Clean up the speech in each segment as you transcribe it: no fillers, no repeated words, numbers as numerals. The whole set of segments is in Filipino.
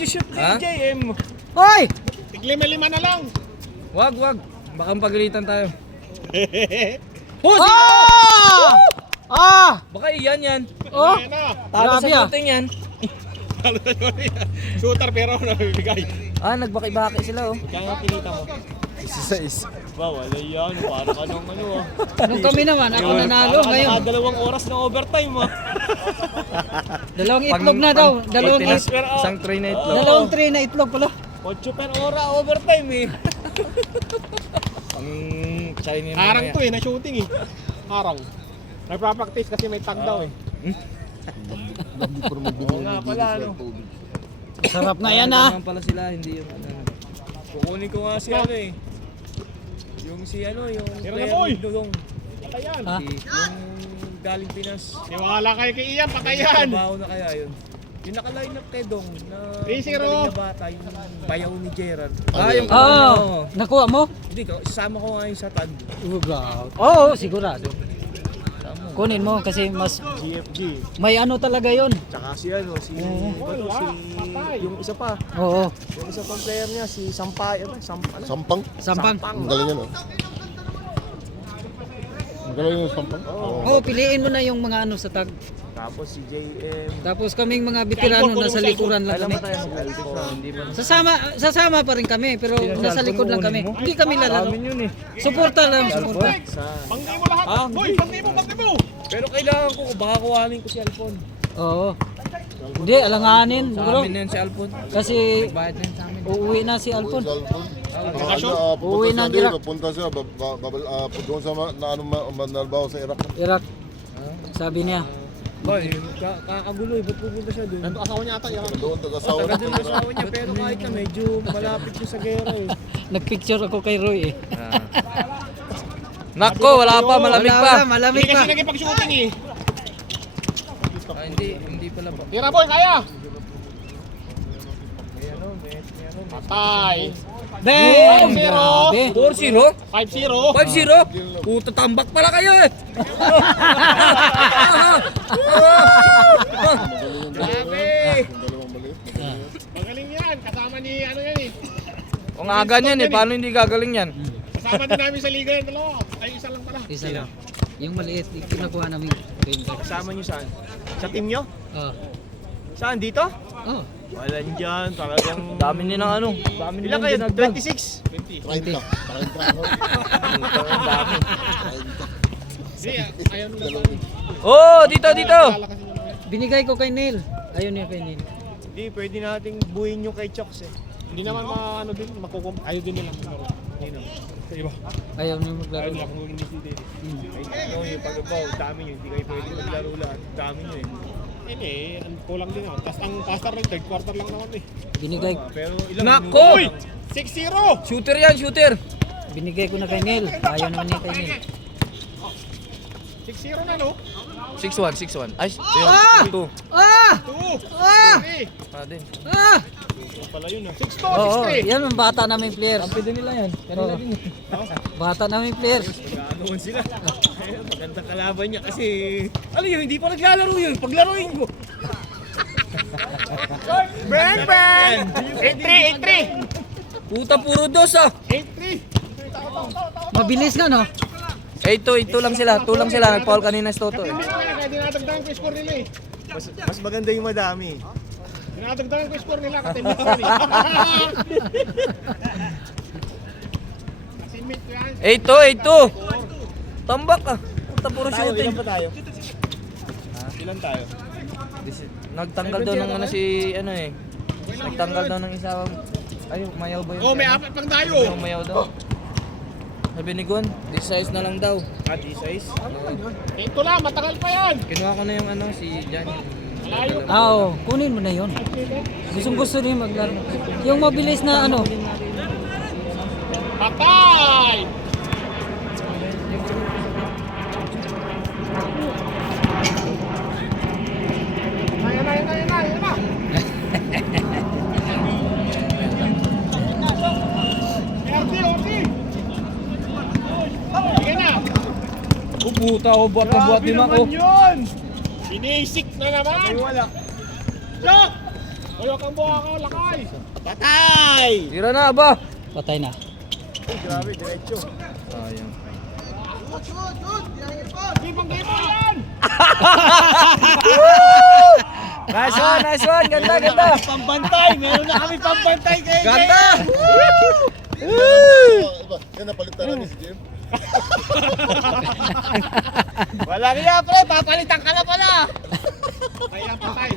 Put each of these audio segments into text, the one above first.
mag-shoot ni Ha? JM. Hoy! Tiglima-lima na lang. Wag. Baka pagalitan tayo. Ah! Ah! Baka iyan yan. Oh! Ayan na. Talo Grabe, sa ah. shooting yan. Shooter pero nabibigay. Nagbaki-baki sila oh. Kaya nga kinita mo. 16. Ba, wala yan. Parang anong ano ah. Nung kami naman, ako nanalo ngayon. Dalawang oras ng overtime ah. Dalawang itlog na daw. Dalawang Isang tray na itlog. Dalawang tray na itlog pala. 8 per ora overtime eh. Ang Chinese Harang to eh, na-shooting eh. Harang. Nagpa-practice kasi may tag daw eh. Oo nga pala ano. Sarap na yan ah. Naman pala sila, hindi yung ano. Kukunin ko nga si ano eh. Yung si ano, yung Tira na, player boy! ni Dudong. Patayan. Ah. Yung galing Pinas. Niwala kayo kay Ian, patayan. Trabaho na kaya yun. Yung naka-line up kay Dong na 3-0. galing na bata, yung bayaw ni Gerald. Yung Oh, nakuha mo? Hindi ko, sasama ko nga yung sa tag. Oo, sigurado. Kunin mo kasi mas GFG. may ano talaga yon. Tsaka si ano, si yung isa pa. Oo. Yung isa pang player niya, si Sampay, ano? Sampang? Sampang. Ang galing yan, oh. Ang galing yung sampang. Oo, piliin mo na yung mga ano sa tag. Tapos si JM. Tapos kaming mga veterano nasa likuran lang kami. Hindi ba? Sasama pa rin kami pero nasa likod lang kami. Hindi kami lalaro. Yun eh. Suporta lang, suporta. Panggi mo lahat. Boy, panggi mo. Pero kailangan ko, baka kuhanin ko si Alfon. Oo. Hindi, alanganin. Sa Bro. amin na yun si Alpon. Kasi Bayad din sa amin. uuwi na si Alpon. Uwi na na ang Iraq. Punta siya, doon sa manalbaho sa Iraq. Iraq. Sabi niya. Boy, kakagulo eh, ba't pupunta siya doon? Nando asawa niya ata yan. Doon, taga-sawa. Taga doon yung asawa niya, pero kahit na medyo malapit siya sa gera eh. Nagpicture ako kay Roy eh. Nako, wala pa, malamig Wala pa. malamig Hindi pa. kasi nagipag-shooting eh. Hindi pala pa. Tira boy, kaya. May ano, may Patay. Bang! 4-0. Grabe. 4-0? 5-0. 5-0? Puta, tambak pala kayo eh. Grabe! Dalawang maliit. Magaling yan. Kasama ni ano yan eh. Kung aga niyan eh, paano hindi gagaling yan? Kasama din namin sa liga yan dalawa. Ay, isa lang pala. Isa lang. Yung maliit, kinukuha namin. Kasama niyo saan? Sa team niyo? Oh. Saan? Dito? Oh. Walang dyan, talagang... Dami ni ng ano. Dami Ilan kayo? 26? 30. 30 ako. Dami. Hindi, ayaw nila. Oh, dito. Binigay ko kay Neil. Ayun niya kay Neil. Hindi, pwede nating buuin yung kay Choks eh. Hindi naman ano din, ayaw din nila. Hindi naman. Sa iba. Ayaw niya maglaro. Ayaw nila kung hindi si Dede. Ay, no, yung pagbabaw, dami nyo. Hindi kayo pwede maglaro lahat. Dami nyo eh. Hindi, kulang din naman. Tapos ang caster rin, third quarter lang naman eh. Binigay Pero ilang Nako! Uy! 6-0! Shooter yan, shooter. binigay ko na kay Neil. Ayaw naman niya kay Neil. 6-0 na no? 6-1. Ay, Ah! 2. Ah! 2! Ah! 3! Din. Ah! Pala yun ah. 6-2, Oo, 6-3! yan ang bata naming players. Pwede nila yan. Kanila din. Bata naming players. Magkanoon sila. Ayun, magandang kalaban niya kasi... Ano yun, hindi pa naglalaro yun. Paglaruin ko. Bang bang! 8-3! Puta, puro dos ah. 8-3! Mabilis nga no? 8-2 lang sila. 2 lang sila. Nag-foul kanina si Toto eh. Hindi ko kaya dinadagdagan ko yung score nila eh. Mas maganda yung madami. Dinadagdagan ko yung score nila kasi mid ko yan eh. Kasi mid ko yan. 8-2. Tambak ah. Puta, puro shooting. Ilan pa tayo? Ilan tayo? Nagtanggal daw ng ano si ano eh. Nagtanggal daw ng isa. Ay, mayaw ba yun? Oh, may apat pang tayo. Yung mayaw daw. Sabi ni Gon, this size na lang daw. At size? Ito lang, matagal pa yan. Kinuha ko na yung ano si Jan. Malayo. Oo, kunin mo na yon. Gustong gusto niya maglaro. Yung mabilis na ano. Patay! Ayan na. Orti! Sige na! Puta, buhat din ako. Yun! Sinisik na naman! Ay, wala. Chok! Uy, huwag kang buha ka, lakay! Patay! Tira na ba? Patay na. Grabe, diretso. Sayang. Gipang-gipang yan! Nice one, ganda, ganda. Pambantay! Meron na kami pambantay kay Ganda! Yan, napalitan namin si Jim. Wala niya, pre! Papalitan ka na pala! Ayan, patay.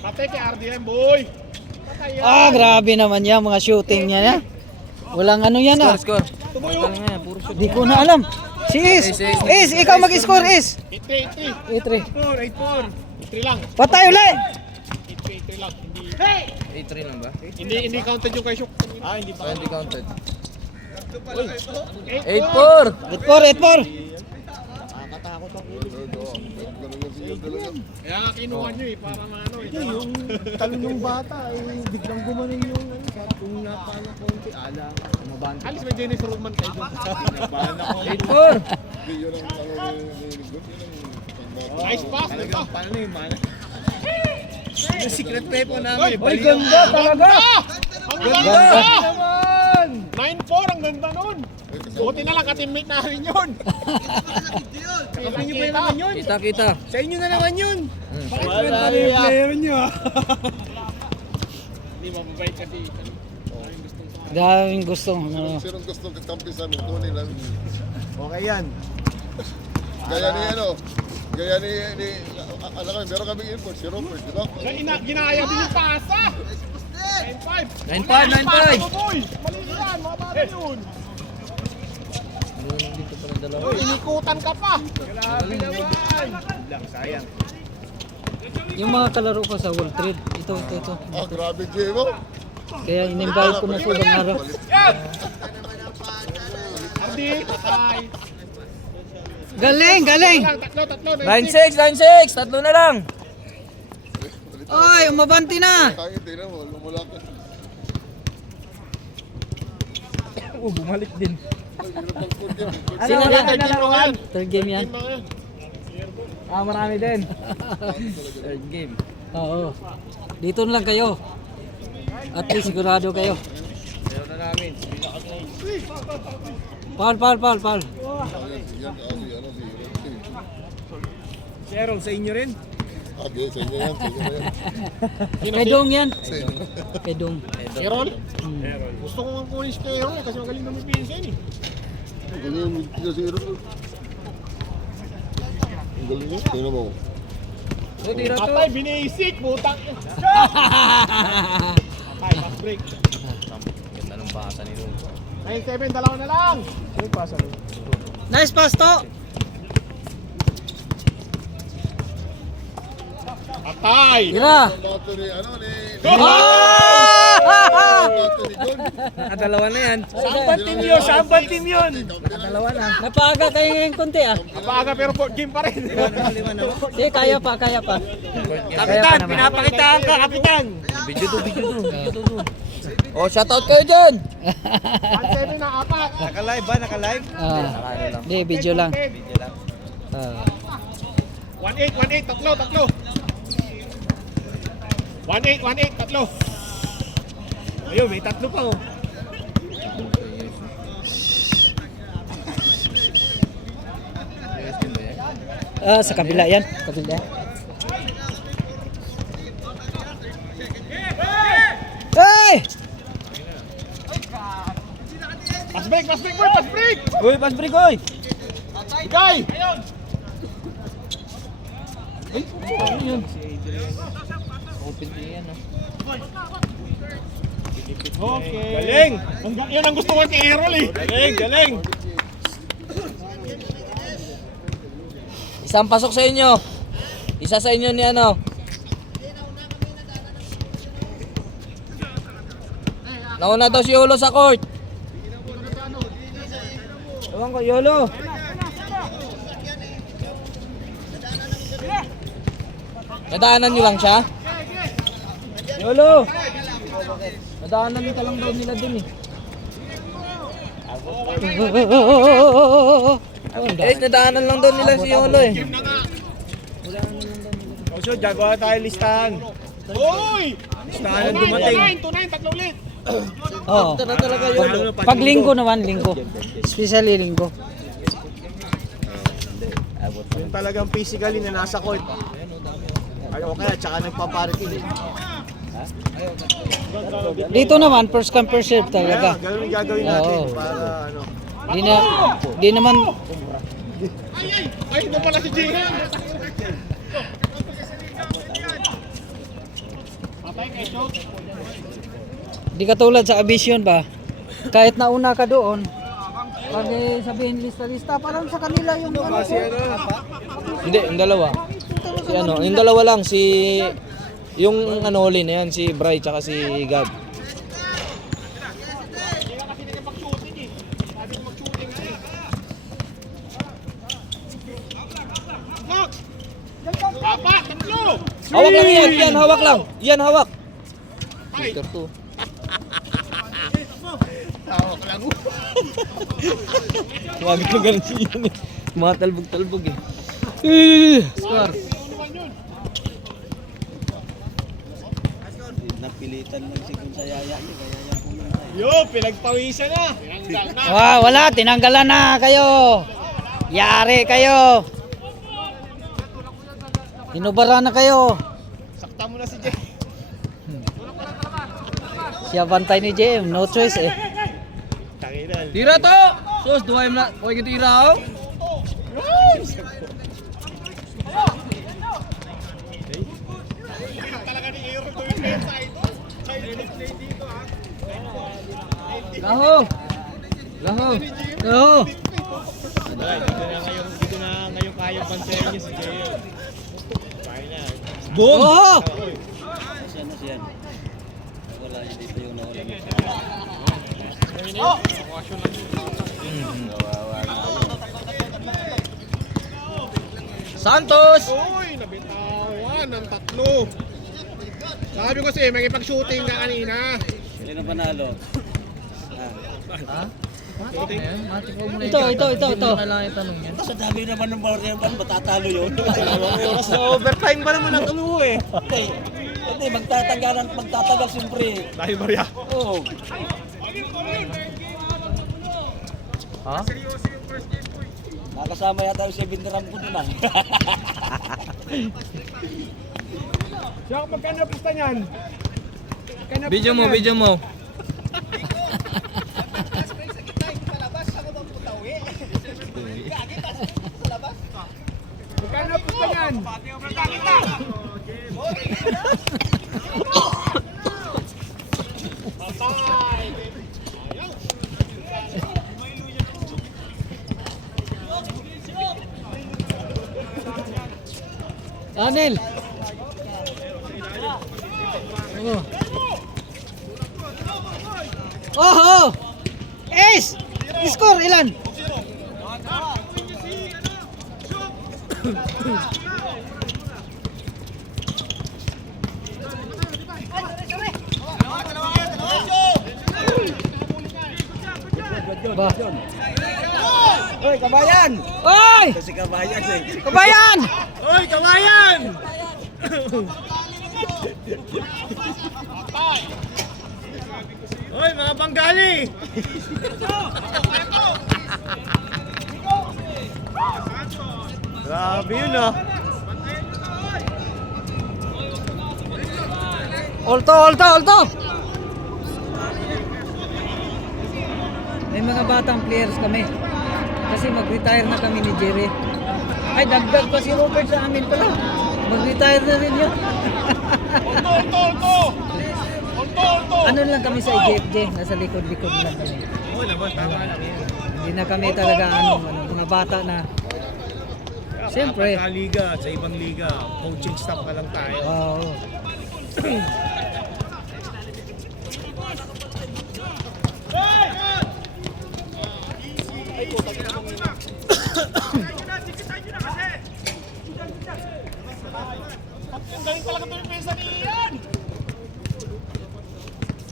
Patay kay RDM, boy! Patay yan! Ah, grabe naman yan, mga shooting niya na. Walang ano yan ah. Score. Tumuyo. Puro shoot. Di ko na alam. Si Is. Is, ikaw mag-score Is. 8-3, 8-3. 8-4! 8-3 lang. Patay ulit. 8-3 lang. Hindi, 8-3 lang ba? hindi counted yung kay Shuk. Ah, hindi pa. Ah, hindi counted. 8-4. 8-4. Nakatakot ako. Ganun yung siya talaga. Kaya nga kinuha nyo eh, para ano eh. Yung talon ng bata ay biglang gumaling yung ano, kahit kung napana konti, ala ka, mabanta. Alis may Dennis Rodman kayo doon. Nabahan ako. 8-4. Hindi, yun ang ni Good. Yun ang Nice pass, ito. Talagang paano na yung mana? Yung secret weapon namin. Oy, baliw. ganda talaga. Ang ganda! Naman! 9-4 ang ganda nun. Buti na lang ka-teammate namin yun. Kapag nyo pa yun naman yun. Kita. Sa inyo na naman yun. Wala yung player nyo. Hindi mababait kasi. Daming gustong ano. Sinong gustong kakampi sa amin, kunin namin. Okay yan. Gaya ni ano, gaya ni alam kami, meron kaming import, si Robert, di ba? Ginaya din yung pasa. 9-5. 9-5. Boy! Mali yan, mga bata yun. Dito pala dalawa. Uy, inikutan ka pa. Grabe naman. Lang, sayang. Yung mga kalaro ko sa World Trade. Ito. Ah, grabe, Jemo. Kaya in-invite ko na sa ibang araw. Yan! Hindi, patay. Galing! Tatlo. 9-6. Tatlo na lang. Ay, umabanti na! Kaya tingnan mo, lumula ka. Bumalik din. Ay, hirap ng food yan. Sino na? Yan. Third game yan? Marami din. Third game. Oo. Dito na lang kayo. At least sigurado kayo. Meron na namin. Paul. Yan, ano, si Rocky. Si Errol, sa inyo rin? Ah, di, sa inyo yan, sa inyo na yan. Kay Dong yan. Sa inyo. Kay Dong. Errol? Gusto ko nga kunin si Errol kasi magaling naman PSN eh. Ang galing yung tignan si Rocky. Ang galing yun, tingnan mo. So, tira to. Patay, binisik, butang. Patay, fast break. Ganda ng basa ni Lung. 9-7, dalawa na lang. Nice pass to! Patay. Tira! Ang bato ni, ano, ni... Go! Ang bato ni Good. Nakadalawa na yan. Saan team yun? Nakadalawa na. Napaaga kayo ngayon konti ah. Napaaga pero 4 game pa rin. Sige, kaya pa. Kapitan, pinapakitaan ka, kapitan! Video to. Oh, shoutout kayo dyan. 1-7 na, 4. Naka-live ba? Naka-live? Hindi, video lang. 1-8, tatlo. 1-8, tatlo. Ayun, may tatlo pa oh. Sa kabila yan. Kabila. Hey! Pass break, boy, pass break. Uy, pass break, oy. Bigay. Ano yun? Open din yan, no? Okay. Galing! Yun ang gusto ko kay Errol eh. Galing! Isang pasok sa inyo. Isa sa inyo ni ano. Nauna daw si Yolo sa court. Ewan ko, Yolo. Nadaanan nyo lang siya? Yolo! Nadaanan ka lang daw nila dun eh. Nadaanan lang daw nila si Yolo eh. Game na nga. susunod, gagawa tayo listahan. Uy! Listahan ang dumating. Tunay, 3 ulit. Oo. Pag linggo naman, linggo. Especially linggo. Yung talagang physically na nasa court. Ay, okay, tsaka nagpaparating. Dito naman, first come first serve talaga. Kaya, ganun yung gagawin natin Oo. para ano. Di naman, Ay, ito pala si Jay. di katulad sa Aviation ba? Kahit nauna ka doon, pag sabihin lista-lista, parang sa kanila yung ano. Hindi, yung dalawa. Si ano, yung dalawa lang, si... Yung ano huli na yan, si Bray tsaka si Gab. Papa, 3! Hawak lang yan, yan, hawak lang. Yan, hawak. Peter 2. Tawag lang. Huwag ko ganun siya yan eh. Mga talbog-talbog eh. Score. Napilitan lang si Kun sa yaya niya, kaya yan pumunta eh. Yo, pinagpawisan na. Wala, tinanggalan na kayo. Yari kayo. Inubara na kayo. Sakta mo na si Jay. Siya bantay ni JM, no choice eh. Tanginan. Tira to! Sus, duhay mo na. Huwag yung tira oh. Talaga ni Aaron to yung pensa ito. Laho! Laho! Oo. Dito na ngayon kaya pansayin niya si Jay. Kaya na. Boom! Oo. Siya na siya. Wala, hindi pa yung nawala. Santos! Uy, nabitawan ng 3. Sabi ko kasi, may ipag-shooting ka kanina. Sino panalo? Ha? Ito. Kailangan itanong yan. Sa dami naman ng border ban, matatalo yun. Oras na overtime pa naman ang kaluho eh. Hindi, magtatagal siyempre. Dahil Maria. Oo. Ha? Nakasama yata yung 7 ram ko dun ah. Siya, magkano pusta niyan? Video mo, video mo. Magkano pusta niyan? Anil. Oh. Ace! Score ilan? Ba. Hoy, kabayan! Oy! Kasi kabayan eh. Kabayan! Hoy, kawayan! Hoy, mga Bengali! Grabe yun ah. Alto! May mga batang players kami. Kasi mag-retire na kami ni Jerry. Ay, dagdag pa si Robert sa amin pala. Mag-retire na rin yun. Ano lang kami sa IJFJ, nasa likod-likod lang kami. Oo naman, tama lang yun. Hindi na kami talaga mga bata na. Siyempre. Sa liga, sa ibang liga, coaching staff na lang tayo. Oo.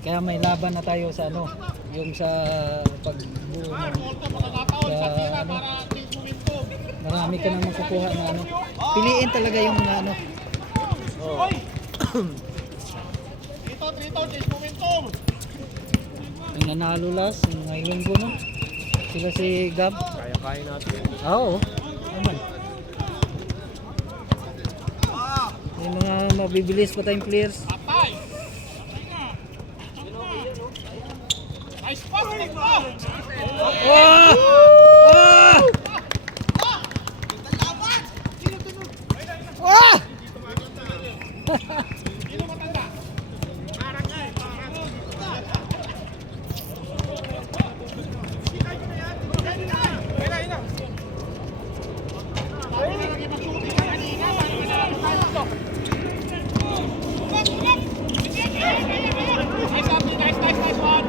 Kaya may laban na tayo sa ano, yung sa pagbuo ng sa ano, marami ka nang makukuha na ano. Piliin talaga yung mga ano, Trito, change momentum. May nanalo last, ngayong linggo no? Sila si Gab. Kaya-kaya natin. Oo. Naman. May mga mabibilis pa tayong players. Patay. Nice pass, Nico. Wow! Ah! Ah! Nice one.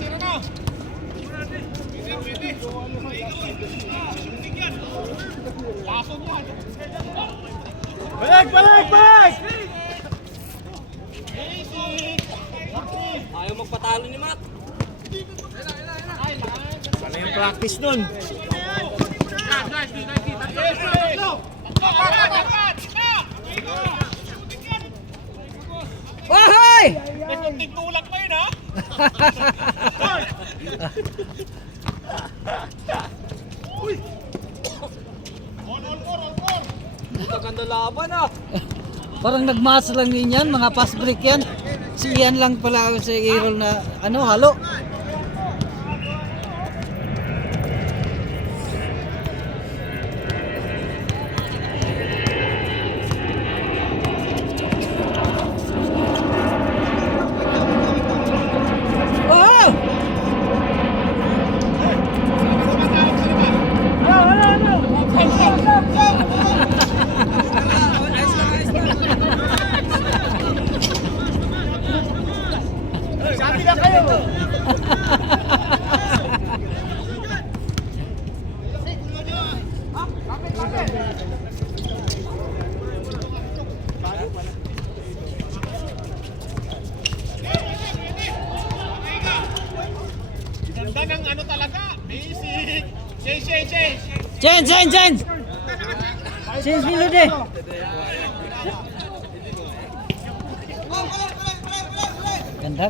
Tira na. Lason yan. Balik! Ayaw magpatalo ni Matt. Ano yung practice nun? Wahay! May kunting tulak pa yun, ha? All four. Maganda laban ah. Parang nagmas lang din yan, mga fast break yan. Si Ian lang pala sa Errol na ano, halo. Wow! Sabi na kayo! Ganda ng ano talaga. Basic. Change. Change! Change Melody! Ganda.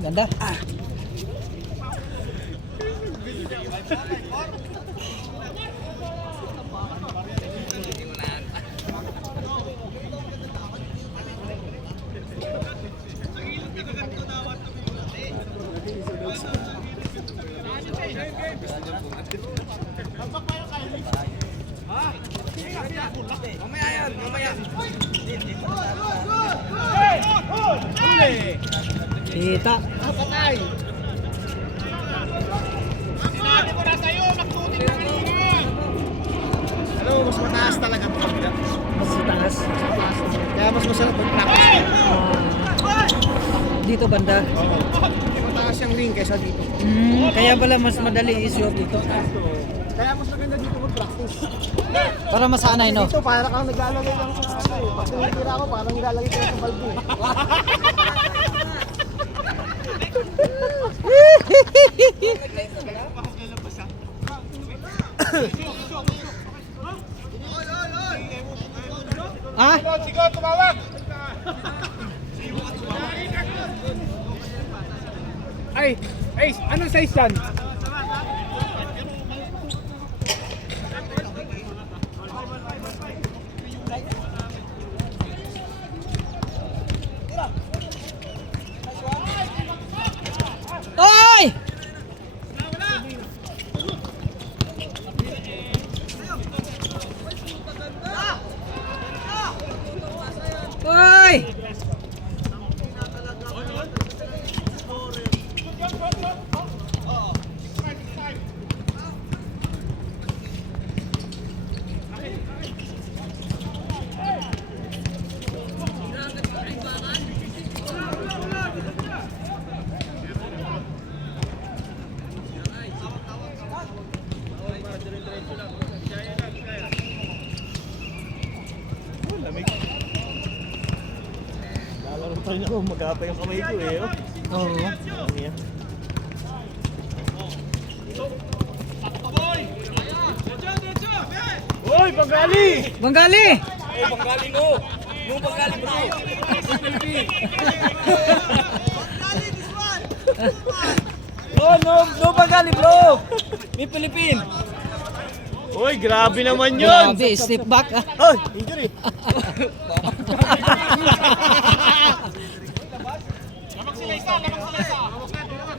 Kita. Sinabi ko na sa'yo, mag-shooting ka kanina. Ano, mas mataas talaga ang kabila. Mas taas. Kaya mas masarap mag-practice. Dito banda. Mataas yung ring kaysa dito. Kaya pala mas madali i-shoot dito. Kaya mas maganda dito mag-practice. Para masanay, no? Dito, para kang naglalagay lang sa ano eh. Pag tinitira ako, parang nilalagay ko sa balbo eh. Ah? Sigo, tumawag. Ay, anong size yan? Oy! Oy! Tingnan mo, magkapa yung kamay ko eh. Oh. Oo. Ano yan? Hoy, Panggali! Banggali! Eh, Panggali mo! Yung Panggali bro! No Panggali bro! May Philippine! Hoy, grabe naman yun! Grabe, step back ah. Hoy, injury!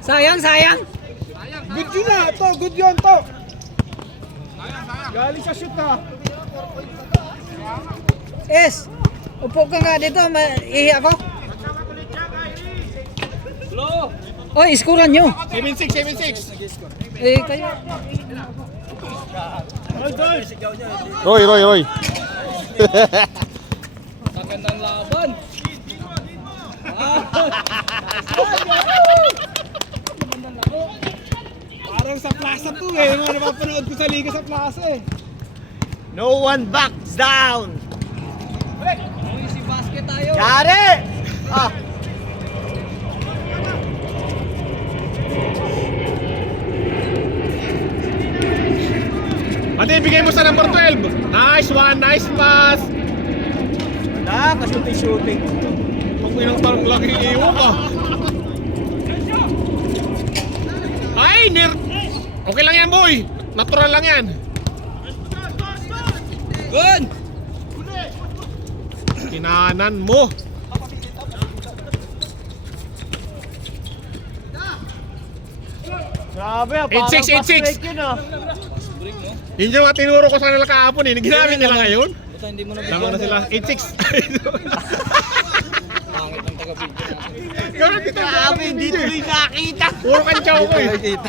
Sayang, sayang. Good yun na, to. Good yun, to. Galing sa shoot na. Es, upo ka nga dito, ihi ako. Oy, iskuran nyo. 7-6, 7-6. Eh, kayo. Roy. Magandang laban! Parang sa plaza to eh. Mga napapanood ko sa liga sa plaza eh. No one backs down! Uy, si basket tayo. Yari! Ah! Pati ibigay mo sa number 12. Nice one, nice pass. Wala, ka-shooting. Ang inang parang laki iiwok ah. Ay, okay lang yan boy. Natural lang yan. Good! Kinanan mo. Grabe ah, 8-6, parang 8-6. fast break yun ah. Yun yung mga tinuro ko sa kanila kahapon eh. Ginamit nila ngayon. Buta hindi mo Lamang na sila. 8-6. Pangit ang taga-video natin. Gano'n kita. Grabe, hindi tuloy nakita. Puro kantsaw ko eh.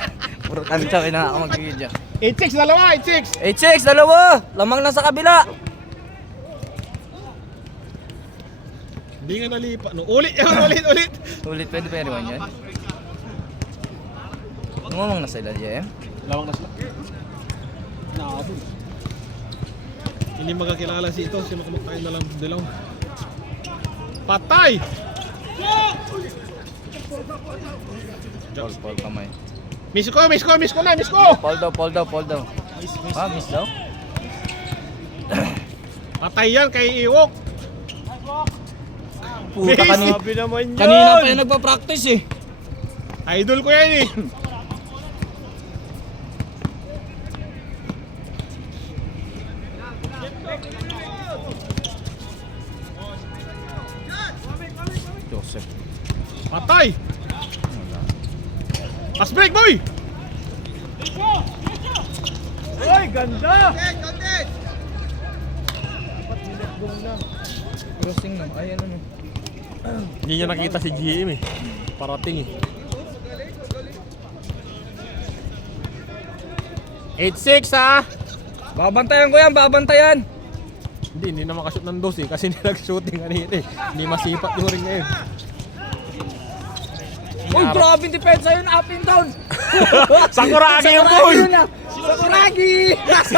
Puro kantsaw na ako mag-video. 8-6, dalawa, 8-6. 8-6, dalawa! Lamang na sa kabila! Hindi nga nalipa. No, ulit yan, ulit. Ulit, pwede pa rewind yan? Tumamang na sila, JM. Lawang na sila. Nakabog. Hindi magkakilala si ito. Si makamaktayin na lang dilaw. Patay! Paul kamay. Miss ko na. Paul daw. Ah, miss daw? Patay yan kay Iwok. Puta kanina. Grabe naman yun. Kanina pa yung nagpa-practice eh. Idol ko yan eh. Joseph. Patay! Pass break boy! Hoy, ganda! Crossing na. Ay, ano. Hindi niya nakita si GM eh. Parating eh. 8-6 ha! Babantayan ko yan, babantayan! Hindi na makashoot ng dos eh. Kasi hindi nag-shooting kanina eh. Hindi masipat yung ring ngayon. Uy, grabe yung depensa yun, up and down! Sakuragi yung boy! Sakuragi! Si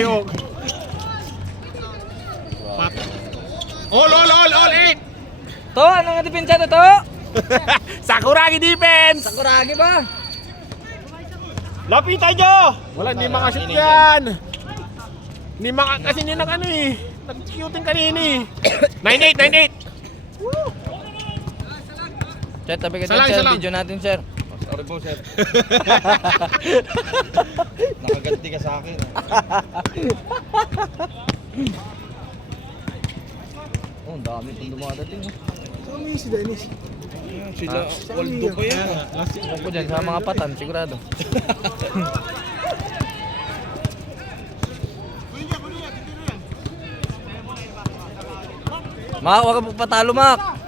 Iwok. Pat. All, 8! To, ano nga depensa na to? Sakuragi defense! Sakuragi ba? Lapitan nyo! Wala, hindi makashoot yan! Kasi hindi nag ano eh. Nag-shooting kanina eh. 9-8! Sir, tabi ka Salang, dyan, sir. salang. Video natin, sir. Sorry po, sir. Nakaganti ka sa akin. Oh, ang dami itong dumadating. Sila, Waldo pa yan. Huwag ko dyan sa mga patan, sigurado. Mak, huwag ka patalo, Mak.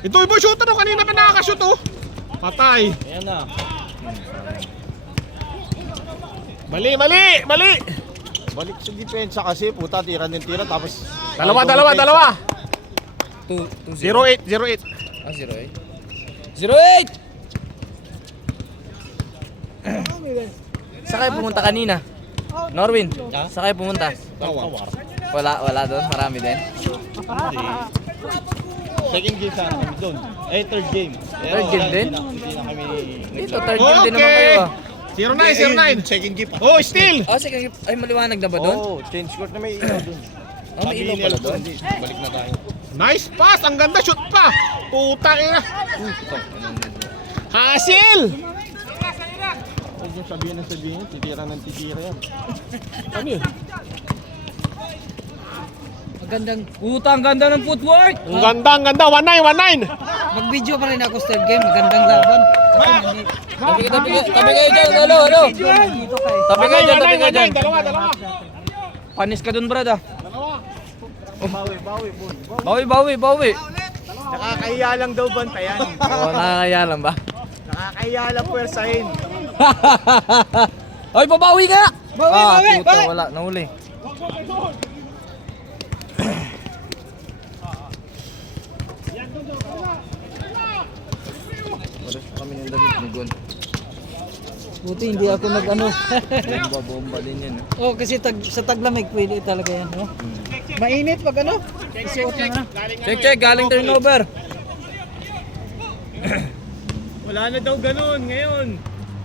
Ito ibo shooter no, kanina pa nakakashoot oh. Patay. Ayan na. Mali! Balik sa depensa kasi, puta, tira tapos... Dalawa! 0-8. 0-8. Ah, 0-8. 0-8! Saan kayo pumunta kanina? Norwin, saan kayo pumunta? Tawar. Wala doon, marami din. Second game sana kami doon. Third game. Third game din? Hindi na kami... Dito, third game din naman kayo ah. 09, 09. Second game. Oh, still! Sige, ay maliwanag na ba doon? Oo, change court na may ilaw doon. May ilaw pala doon. Balik na tayo. Nice pass! Ang ganda, shoot pa! Puta ina! Hasil! Huwag yung sabihin, titira ng titira yan. Ano yun? Magandang, Ang ganda ng footwork! Ang ganda, ang ganda! 19, 19! mag-video pa rin ako sa third game. Magandang laban. Kasi mali. Tabi kayo dyan, ano? Dito kayo. Tabi kayo dyan, tabi kayo dyan. Dalawa, dalawa! Panis ka dun, brad ah. Bawi. Bawi. Nakakahiya lang daw bantayan. Oo, nakakaya lang ba? Nakakahiya lang puwersahin. Ay, babawi nga! Bawi! Puta, wala, nahuli. Walas pa kami ng damit ni Gon. Buti hindi ako nag-ano. Bomba din yan. Oh, kasi sa taglamig pwede talaga yan. No? Mainit pag ano? Isuot mo na. Check, galing turnover. Wala na daw ganun ngayon.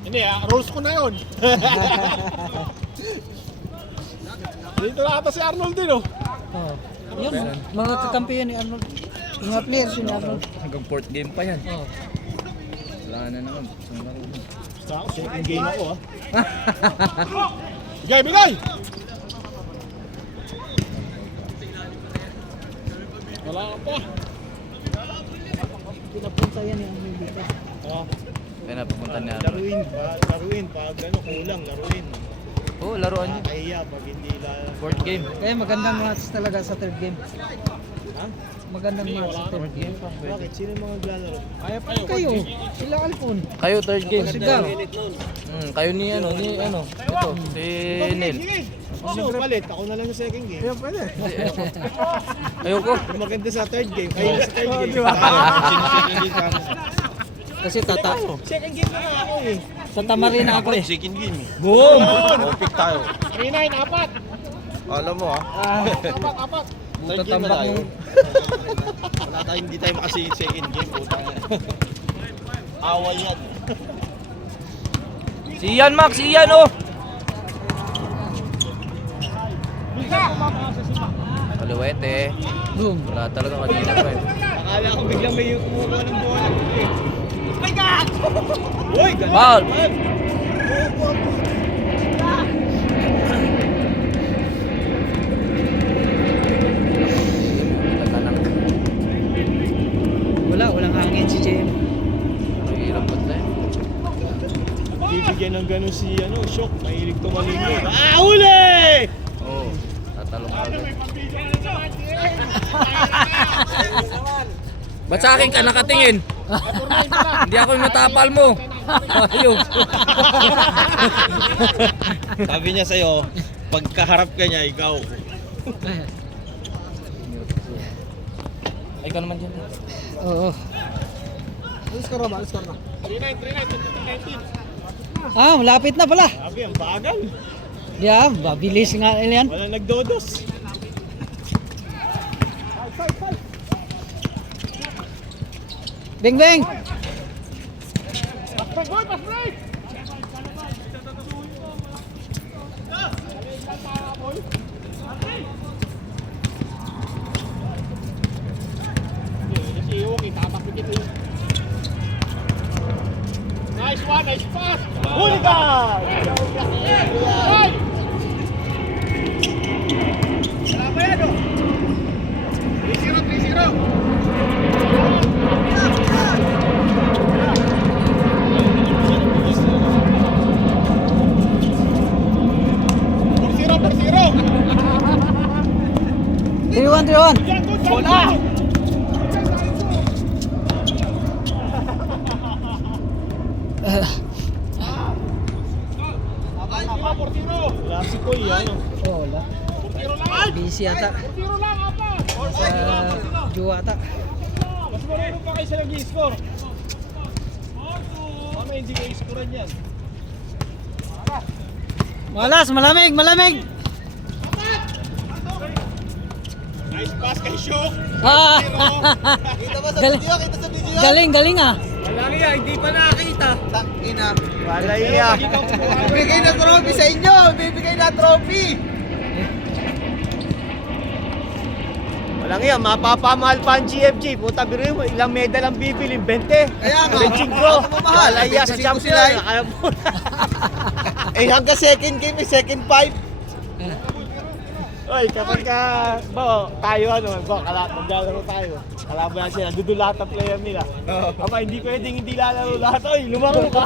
Hindi, rules ko na yun. Dito na ata si Arnold din, oh. Oh. Yun, mga kakampi yan ni Arnold. Mga players yun ni Arnold. Hanggang fourth game pa yan. Oh. Wala na naman. Isang laro na. Basta ako, second game ako, ah. Bigay, bigay! Wala ka pa. Pinapunta yan ni Arnold dito. Kaya napapunta niya. Laruin, pag ano, kulang, laruin. Oo, laruan niya. Kaya pag hindi Fourth game. Kaya magandang match talaga sa third game. Ha? Magandang match sa third game. Bakit? Sino yung mga naglalaro? Kayo, sila Alpon. Kayo third game. Sigaw. Kayo ni ano. Ito, si Neil. Sino palit? Ako na lang sa second game. Ayoko. Yung maganda sa third game, kayo sa third game. Kasi Second game na nga ako eh. tatamarin ako eh. Second game eh. Boom! Pick tayo. 3-9, apat! Alam mo Apat! Third game na Tatambak tayo. yung... Wala tayo, hindi tayo makasi second game. Puta nga. Away yan. Si Ian, Max! Si Ian, oh! Kaluwete. Boom. Wala talaga kanina pa eh. Akala ko biglang may kumukuha ng bola. My God! Uy, ganun. Foul! Taga lang. Walang hangin si JM. Mahirap ba't na eh? Bibigyan ng ganun si Shock. Mahilig tumalingin. Ah, uli! Oo. Tatalong agad. Ba't sa akin ka nakatingin? Hindi ako yung natapal mo. Ayun. Sabi niya sa'yo, pagkaharap ka niya, ikaw. Ay, ka naman dyan. Oo. 3-9, 19. Ah, malapit na pala. Sabi, ang bagal. Yeah, mabilis nga yan. Walang nagdodos. Bing bing. Nice one, nice pass! Huli ka! Hey! Wala pa yan, oh! 3-0, 3-0! Tiriwan. Bola! Klasiko yan. Oh, wala. Busy yata. Sa Jua ata. Mas marunong pa kayo sa nag-i-score. Mamaya hindi kayo scorean yan. Malas, malamig. Nice pass kay Shook. Ah! Kita ba sa Galing. video? Kita sa video? Galing, galing ah. Wala nga, hindi pa nakakita. Tangina. Wala iya. Bibigay na trophy sa inyo! Bibigay na trophy! Wala nga, mapapamahal pa ang GFG. Puta, biro mo, ilang medal ang bibili? 20. Kaya nga, Benching ko. ano mo mahal? Wala iya sa 25 champion. sila eh. Kaya mo. Eh hanggang second game, may second fight. Oy, kapag ka, ba, tayo ano, ba, maglalaro tayo. Kalaban na sila, dudulat ang player nila. Aba, hindi pwedeng hindi lalaro lahat. Oy, lumaro ka.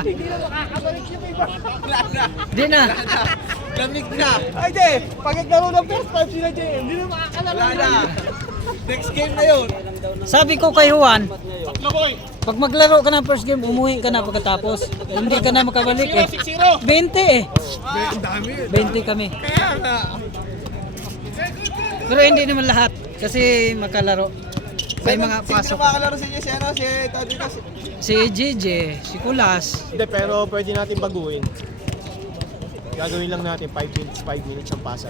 Hindi na makakabalik yung iba. Di na. Lamig na. Ay, di. Pag naglaro ng first time sila, Jay, hindi na makakalaro. Wala na. Next game na yun. Sabi ko kay Juan, Tatlo boy. pag maglaro ka ng first game, umuwi ka na pagkatapos. Hindi ka na makabalik eh. 6-0. 20 eh. Ang dami. 20 kami. Kaya nga. Pero hindi naman lahat kasi makalaro. May mga Sino pasok. makakalaro sa inyo? Si ano? Si Taditas? Si JJ, si Kulas. Hindi, pero pwede natin baguhin. Gagawin lang natin 5 minutes ang pasa.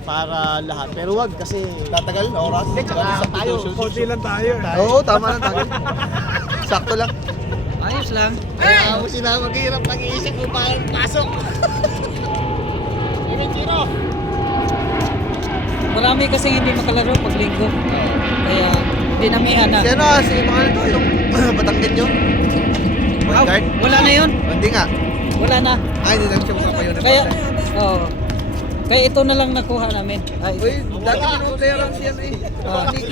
Para lahat. Pero wag kasi... Tatagal na oras? Hindi, tsaka tayo. Konti lang tayo. Oo, tama lang tagal. Sakto lang. Ayos lang. Kaya ako sila maghihirap mag-iisip kung paano pasok. 7-0. Marami kasi hindi makalaro pag linggo. Kaya dinamihan na. Si ano? Si mga ito, yung Batanggen nyo? Ah, Guard? wala na yun. Hindi nga. Wala na. Ay, hindi lang siya makapayo na Kaya, kaya ito na lang nakuha namin. Ay, Uy, dati minong player lang siya eh.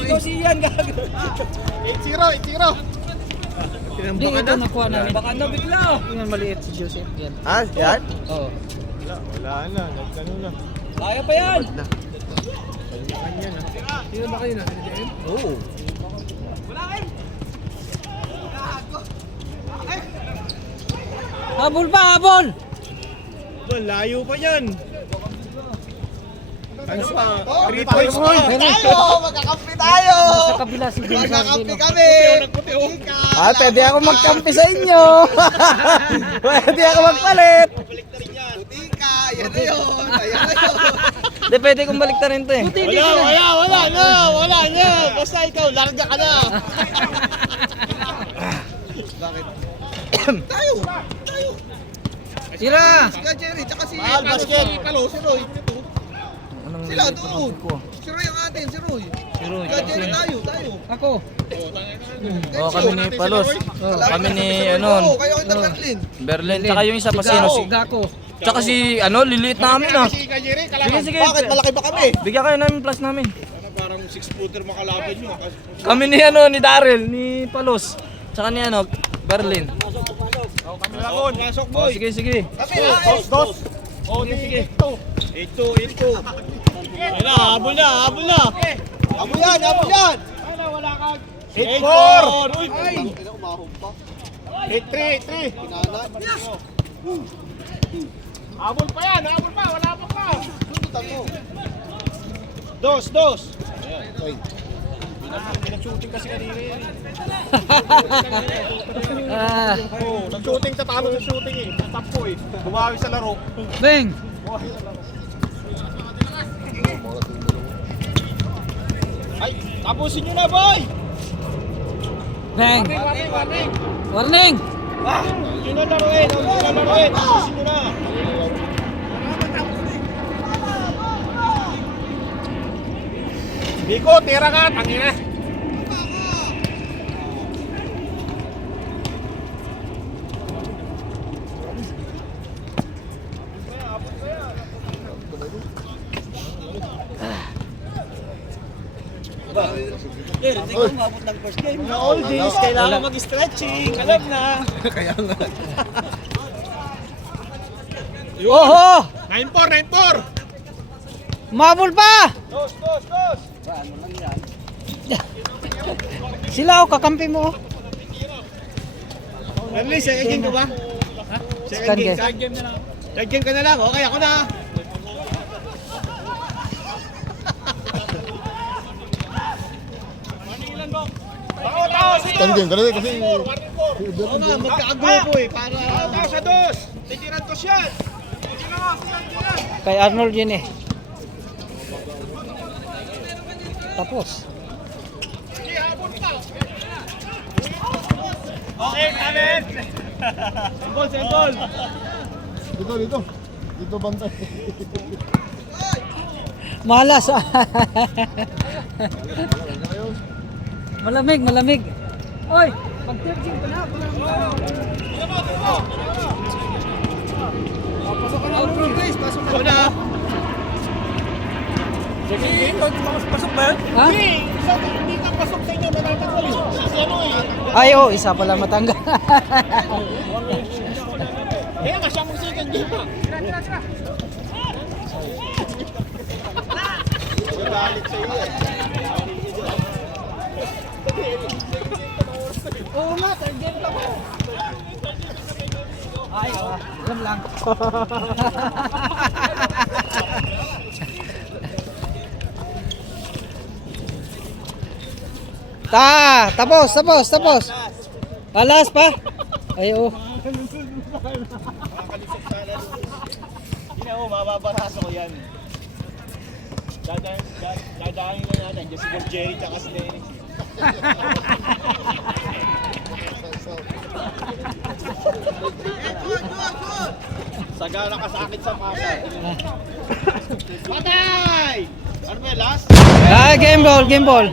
Ikaw si Ian gago. 8-0. hindi ito nakuha namin. Baka nabigla. Yung maliit si Joseph. Yan. Ah, yan? Oo. Wala na. Nagkano na. Kaya pa yan. Na. Kanya na. Oo. Habol pa, habol! Well, layo pa yan. Ano pa? 3 Tayo! points pa. Magkakampi tayo! Sa kabila si James Magkakampi Jardino. kami! Ah, pwede ako magkampi sa inyo. Pwede ako magpalit. Putika! Yan na yun! Ayan na yun! Hindi, pwede kong baliktarin to eh. Wala na. Basta ikaw, larga ka na. Tayo! Tayo! Tira! Si Ka Jerry, tsaka si Mahal, basket. si Palo, si Roy. Anong Sila nilito doon! ko? Si Roy ang atin, si Roy. Si Roy, Si Ka Jerry, tayo! Ako. Oo, kami ni Palos. Kami ni ano, Oo, kayo kita Berlin. Berlin. Tsaka yung isa pa sino si... Gako. Tsaka si ano, liliit namin ah. Si Kajiri, Sige, kalaban. sige. Bakit? Malaki ba kami? Bigyan kayo namin plus namin. Parang 6-footer makalaban nyo. Kami ni ano, ni Daryl, ni Palos. Tsaka ni ano, Berlin. Kalaban, pasok Oh, boy. sige, sige. Kami Dos. Oh, sige. 8-2. Ayun na, habol na. Abo yan! Abo yan! 8-4. Uy. Umahog pa. 8-3. Yes! Habol pa yan. Wala pa. Tututan mo. Dos. Pinag-shooting kasi kanina yan. Ah, Oo, nag-shooting sa talo sa shooting eh. Stop po eh. Bumawi sa laro. Beng! Ay, tapusin nyo na boy! Beng! Warning! Warning! Huwag nyo na laruin! Tapusin nyo na! Biko, tira ka! Tangina! Mga oldies, kailangan mag-stretching. Alam na. Oho! 9-4! Mabul pa! Dos! Sila o, kakampi mo. Berlin, second game ka ba? Second game. Third game ka na lang. Okay, ako na. Stand game ka na rin kasi Oo nga, magkakagrupo eh. Para... Sa dos! Titiran to siya! Kay Arnold yun eh. Tapos. Okay, Amen! Sembol, sembol! Dito. Dito bantay. Malas. Malamig. Oy, pag-terging pa na. Pasok ka na. Progress, pasok ka na. Pasok ba yun? Ha? Hindi ka pasok sa inyo, natatakol eh. Kasi ano eh. Ay, oh, isa pala matanggal. Kaya nga siya mong second game pa. Galit sa iyo eh. Oo nga, third game pa ko. Ay, alam lang. Tapos. Alas pa. Ay, oh. Hindi mo, mababaraso ko yan. Dadahin na natin, dyan si Bob Jerry tsaka si Dennis. Sagana ka sa akin sa masa. Patay! Ano ba yung last? Ah, game ball.